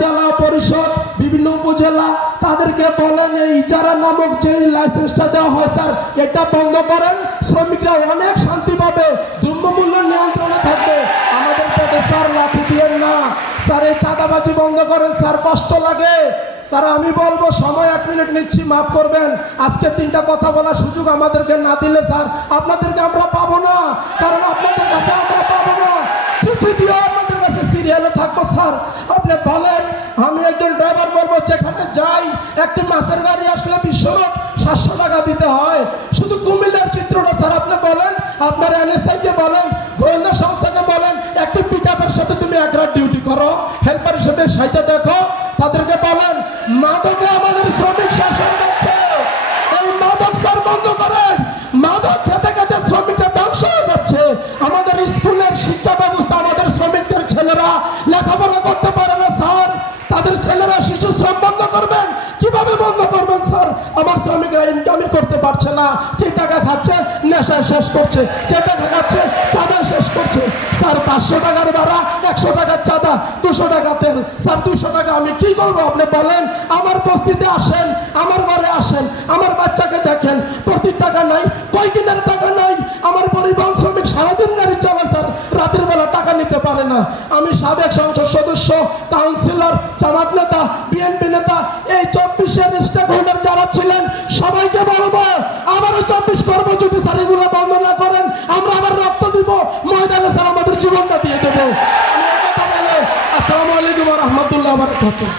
জেলা পরিষদ, বিভিন্ন উপজেলা তাদেরকে বলেন, এই ইজারা নামক যে লাইসেন্সটা দেওয়া হয়, স্যার, এটা বন্ধ করেন। শ্রমিকরা অনেক শান্তি পাবে, দ্রব্যমূল্য নিয়ন্ত্রণে থাকবে। আমাদের পেটে স্যার লাঠি দিয়েন না। স্যার, এই চাঁদাবাজি বন্ধ করেন, স্যার, কষ্ট লাগে। স্যার, আমি বলব, সময় এক মিনিট নিচ্ছি, মাফ করবেন। আজকে তিনটা কথা বলার সুযোগ আমাদেরকে না দিলে, স্যার, আপনাদেরকে আমরা পাবো না। কারণ আপনাদের কাছে আমরা পাবো না। চিঠি দিয়ে আপনাদের কাছে সিরিয়ালে থাকব, স্যার। আপনি বলেন যেখানে যাই, একটি মাছের গাড়ি আসলে বিশ্ব সাতশো টাকা দিতে হয়। শুধু কুমিল্লার চিত্রটা স্যার আপনি বলেন, আপনার এনএসআই কে বলেন, গোয়েন্দা সংস্থাকে বলেন, একটি পিক সাথে তুমি এক রাত ডিউটি করো হেল্পার হিসেবে সাহিত্য দেখো, তাদেরকে বলেন, মাদকে আমাদের শ্রমিক শাসন করছে। এই মাদক স্যার বন্ধ করেন বন্ধ স্যার। আমার ইনকামই করতে পারছে না। যে টাকা খাচ্ছে নেশায় শেষ করছে। যে টাকা খাচ্ছে শেষ করছে। স্যার, পাঁচশো টাকার ভাড়া, একশো টাকার চাঁদা, দুশো টাকা তেল। স্যার, দুশো টাকা আমি কি করব, আপনি বলেন? আমার বস্তিতে আসেন, আমার ঘরে আসেন, আমার বাচ্চাকে দেখেন। প্রতি টাকা নাই কয় কিনার টাকা নাই? আমার পরিবহন শ্রমিক সারাদিন গাড়ি চালায়, স্যার। রাতের বেলা টাকা নিতে পারে না। আমি সাবেক সংসদ সদস্য, কাউন্সিলর, জামাত নেতা, বিএনপি নেতা, এই ছিলেন সবাইকে বলব, আবারও চব্বিশ করব যদি স্যার এগুলো বন্ধ না করেন, আমরা আবার রক্ত দিব। ময়দানে স্যার আমাদের জীবনটা দিয়ে দেবো। আসসালামু আলাইকুম রহমতুল্লাহ বারকাতুহ।